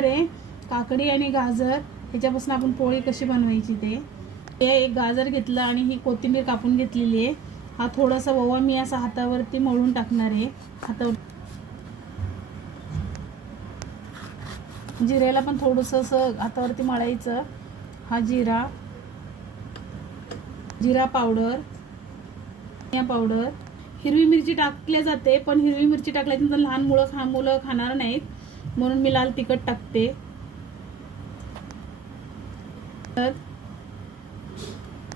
बघणार आहे काकडी आणि गाजर ह्याच्यापासून आपण पोळी कशी बनवायची ते एक गाजर घेतलं आणि ही कोथिंबीर कापून घेतलेली आहे। हा थोडासा ओवा मी असा हातावरती मळून टाकणार आहे। हातावर जिऱ्याला पण थोडंसं असं हातावरती मळायचं। हा जिरा पावडर, धनिया पावडर, हिरवी मिरची टाकल्या जाते, पण हिरवी मिरची टाकल्यानंतर लहान मुलं खाणार नाहीत म्हणून मी लाल तिखट टाकते। तर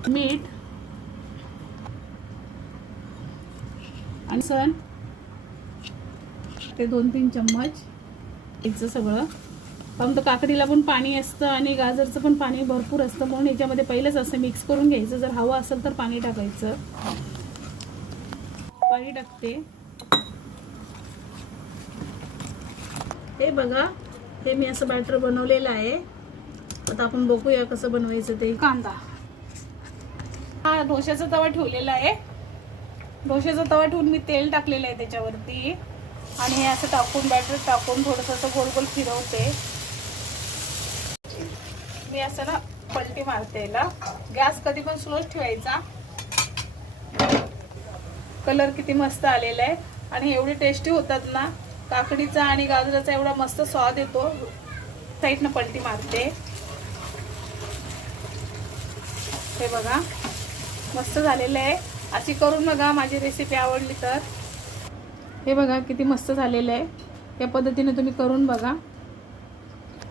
मीठ आणि ते 2-3 चम्मच याचं सगळं। पण काकडीला पण पाणी असतं आणि गाजरचं पण पाणी भरपूर असतं म्हणून याच्यामध्ये पहिलेच असं मिक्स करून घ्यायचं। जर हवं असेल तर पाणी टाकायचं। पाणी टाकते। हे बघा, हे मी असं बॅटर बनवलेलं आहे। आता आपण बघूया कसं बनवायचं ते। कांदा, हा डोश्याचा तवा ठेवलेला आहे। डोश्याचा तवा ठेवून मी तेल टाकलेलं आहे त्याच्यावरती आणि हे असं टाकून बॅटर टाकून थोडंसं असं गोल गोल फिरवते। मी असं ना पलटी मारते याला। गॅस कधी पण स्लोच ठेवायचा। कलर किती मस्त आलेला आहे आणि एवढे टेस्टी होतात ना। काकडीचा आणि गाजराचा एवढा मस्त स्वाद येतो। साईडनं पलटी मारते। हे बघा मस्त झालेलं आहे। अशी करून बघा, माझी रेसिपी आवडली तर। हे बघा किती मस्त झालेलं आहे। या पद्धतीने तुम्ही करून बघा।